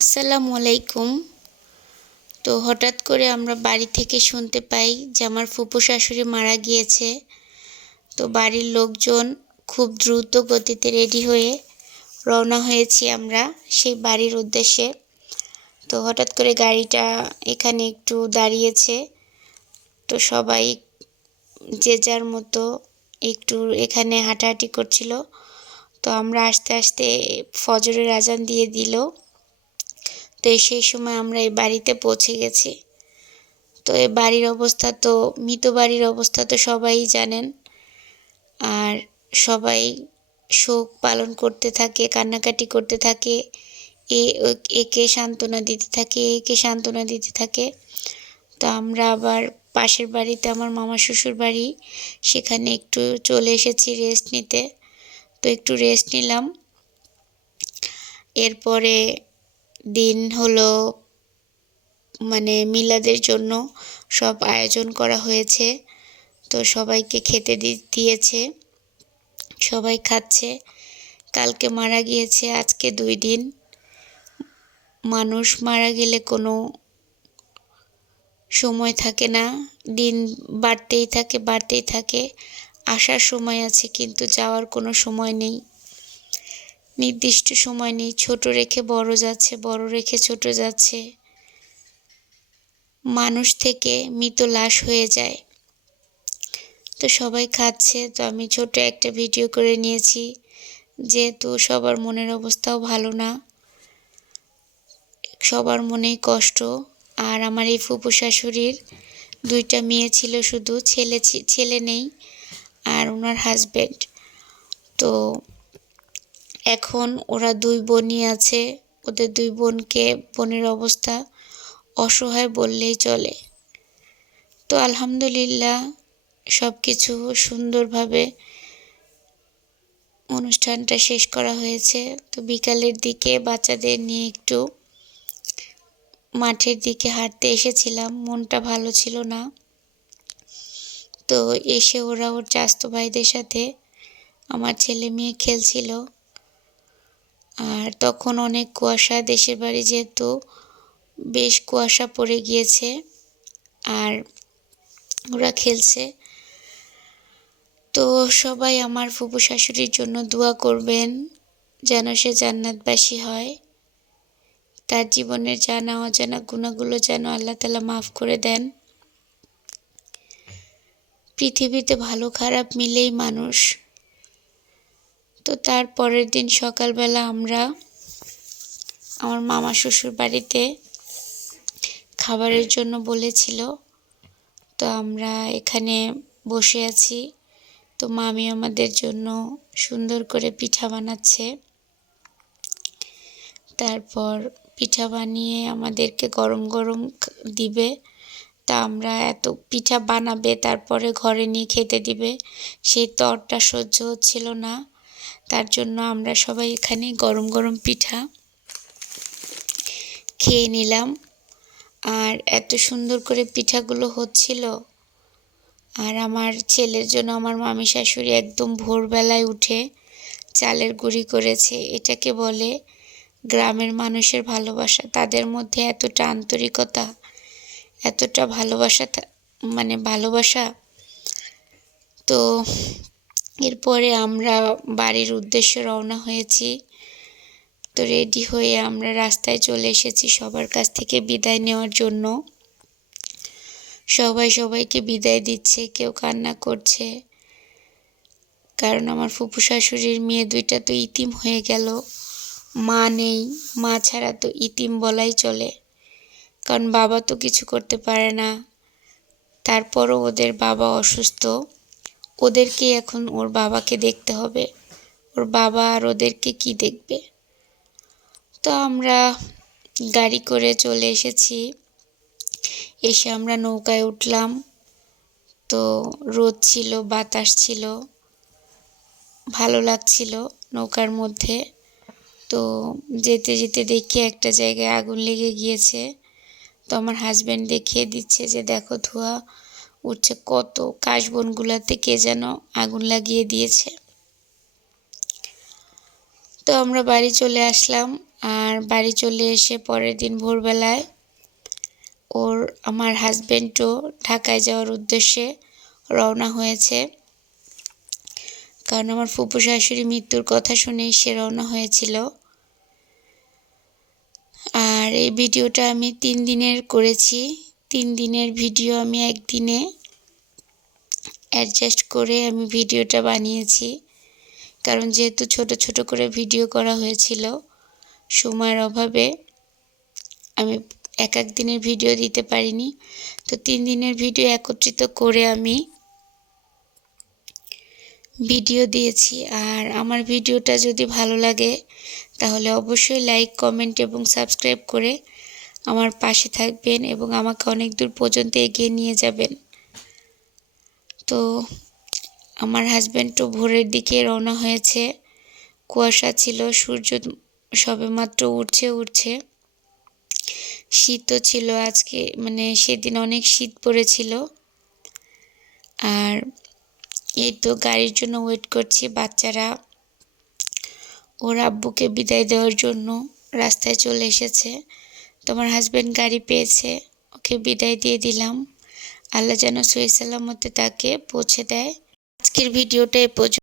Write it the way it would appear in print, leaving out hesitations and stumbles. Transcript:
আসসালামু আলাইকুম। তো হঠাৎ করে আমরা বাড়ি থেকে শুনতে পাই যে আমার ফুপু শাশুড়ি মারা গিয়েছে। তো বাড়ির লোকজন খুব দ্রুত গতিতে রেডি হয়ে রওনা হয়েছি আমরা সেই বাড়ির উদ্দেশ্যে। তো হঠাৎ করে গাড়িটা এখানে একটু দাঁড়িয়েছে। তো সবাই যে যার মতো একটু এখানে হাঁটাহাঁটি করছিল। তো আমরা আস্তে আস্তে ফজরের আজান দিয়ে দিল। তো সেই সময় আমরা এই বাড়িতে পৌঁছে গেছি। তো এই বাড়ির অবস্থা তো মৃত বাড়ির অবস্থা তো সবাই জানেন। আর সবাই শোক পালন করতে থাকে, কান্নাকাটি করতে থাকে, একে সান্ত্বনা দিতে থাকে, একে সান্ত্বনা দিতে থাকে। তো আমরা আবার পাশের বাড়িতে আমার মামা শ্বশুর বাড়ি, সেখানে একটু চলে এসেছি রেস্ট নিতে। তো একটু রেস্ট নিলাম। এরপরে দিন হলো মিলাদের জন্য সব আয়োজন করা হয়েছে। তো সবাইকে খেতে দিয়েছে, সবাই খাচ্ছে। কালকে মারা গিয়েছে, আজকে 2 দিন। মানুষ মারা গেলে কোনো সময় থাকে না, দিন বাড়তেই থাকে বাড়তেই থাকে। আসার সময় আছে কিন্তু যাওয়ার কোনো সময় নেই, নির্দিষ্ট সময় নেই। ছোট রেখে বড় যাচ্ছে, বড় রেখে ছোট যাচ্ছে। মানুষ থেকে মৃত লাশ হয়ে যায়। তো সবাই খাচ্ছে, তো আমি ছোট একটা ভিডিও করে নিয়েছি, যেহেতু সবার মনের অবস্থাও ভালো না, সবার মনেই কষ্ট। আর আমার এই ফুপু শাশুড়ির 2টা মেয়ে ছিল, শুধু ছেলে নেই, আর ওনার হাজব্যান্ড। তো এখন ওরা 2 বোনই আছে। ওদের 2 বোনের অবস্থা অসহায় বললেই চলে। তো আলহামদুলিল্লাহ সব কিছু সুন্দরভাবে অনুষ্ঠানটা শেষ করা হয়েছে। তো বিকালের দিকে বাচ্চাদের নিয়ে একটু মাঠের দিকে হাঁটতে এসেছিলাম, মনটা ভালো ছিল না। তো এসে ওরা ওর চাচাতো ভাইদের সাথে আমার ছেলে মেয়ে খেলছিল। আর তখন অনেক কুয়াশা, দেশের বাড়ি যেহেতু বেশ কুয়াশা পড়ে গিয়েছে। আর ওরা খেলছে। তো সবাই আমার ফুপু শাশুড়ির জন্য দোয়া করবেন যেন সে জান্নাতবাসী হয়। তার জীবনের জানা অজানা গুনাহগুলো যেন আল্লাহ তাআলা মাফ করে দেন। পৃথিবীতে ভালো খারাপ মিলেই মানুষ। তো তার পরের দিন সকালবেলা আমরা আমার মামা শ্বশুর বাড়িতে খাবারের জন্য বলেছিল। তো আমরা এখানে বসে আছি। তো মামি আমাদের জন্য সুন্দর করে পিঠা বানাচ্ছে। তারপর পিঠা বানিয়ে আমাদেরকে গরম গরম দিবে। তা আমরা এত পিঠা বানাবে, তারপরে ঘরে নিয়ে খেতে দিবে, সেই তরটা সহ্য হচ্ছিল না। তার জন্য আমরা সবাই এখানে গরম গরম পিঠা খেয়ে নিলাম। আর এত সুন্দর করে পিঠাগুলো হচ্ছিল। আর আমার ছেলের জন্য আমার মামি শাশুড়ি একদম ভোরবেলায় উঠে চালের গুঁড়ি করেছে। এটাকে বলে গ্রামের মানুষের ভালোবাসা। তাদের মধ্যে এতটা আন্তরিকতা, এতটা ভালোবাসা, ভালোবাসা। তো এরপরে আমরা বাড়ির উদ্দেশ্যে রওনা হয়েছি। তো রেডি হয়ে আমরা রাস্তায় চলে এসেছি সবার কাছ থেকে বিদায় নেওয়ার জন্য। সবাই সবাইকে বিদায় দিচ্ছে, কেউ কান্না করছে। কারণ আমার ফুপু শাশুড়ির মেয়ে 2টা তো ইতিম হয়ে গেল, মা নেই, মা ছাড়া তো ইতিম বলাই চলে। কারণ বাবা তো কিছু করতে পারে না। তারপরও ওদের বাবা অসুস্থ, ওদেরকে এখন ওর বাবাকে দেখতে হবে। ওর বাবা আর ওদেরকে কি দেখবে। তো আমরা গাড়ি করে চলে এসেছি। এসে আমরা নৌকায় উঠলাম। তো রোদ ছিল, বাতাস ছিল, ভালো লাগছিল নৌকার মধ্যে। তো যেতে যেতে দেখি একটা জায়গায় আগুন লেগে গিয়েছে। তো আমার হাজব্যান্ড দেখিয়ে দিচ্ছে যে দেখো ধোঁয়া উঠছে, কত কাশবনগুলাতে কে যেন আগুন লাগিয়ে দিয়েছে। তো আমরা বাড়ি চলে আসলাম। আর বাড়ি চলে এসে পরের দিন ভোরবেলায় আমার হাজবেন্ডও ঢাকায় যাওয়ার উদ্দেশ্যে রওনা হয়েছে, কারণ আমার ফুপু শাশুড়ি মৃত্যুর কথা শুনেই সে রওনা হয়েছিল। আর এই ভিডিওটা আমি 3 দিনের করেছি। 3 দিনের ভিডিও আমি একদিনে অ্যাডজাস্ট করে আমি ভিডিওটা বানিয়েছি, কারণ যেহেতু ছোট ছোট করে ভিডিও করা হয়েছিল, সময়ের অভাবে আমি এক দিনের ভিডিও দিতে পারিনি। তো 3 দিনের ভিডিও একত্রিত করে আমি ভিডিও দিয়েছি। আর আমার ভিডিওটা যদি ভালো লাগে তাহলে অবশ্যই লাইক, কমেন্ট এবং সাবস্ক্রাইব করে আমার পাশে থাকবেন এবং আমাকে অনেক দূর পর্যন্ত এগিয়ে নিয়ে যাবেন। তো আমার হাজব্যান্ডও ভোরের দিকে রওনা হয়েছে। কুয়াশা ছিল, সূর্য সবেমাত্র উঠছে। শীতও ছিল আজকে, মানে সেদিন অনেক শীত পড়েছিল। আর এই তো গাড়ির জন্য ওয়েট করছি। বাচ্চারা ওর আব্বুকে বিদায় দেওয়ার জন্য রাস্তায় চলে এসেছে। তো আমার হাজব্যান্ড গাড়ি পেয়েছে, ওকে বিদায় দিয়ে দিলাম। আল্লাহ যেন সহি সালামতে তাকে পৌঁছে দেয়। আজকের ভিডিওটা এ পর্যন্ত।